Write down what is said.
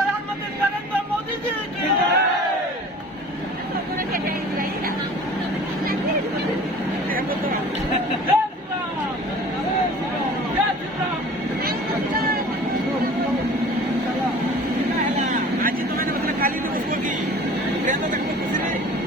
प्रधानमंत्री नरेंद्र मोदी जी की आजी तुम्हारे मतलब काली ने उसको की ट्रेन तो देखो कुछ नहीं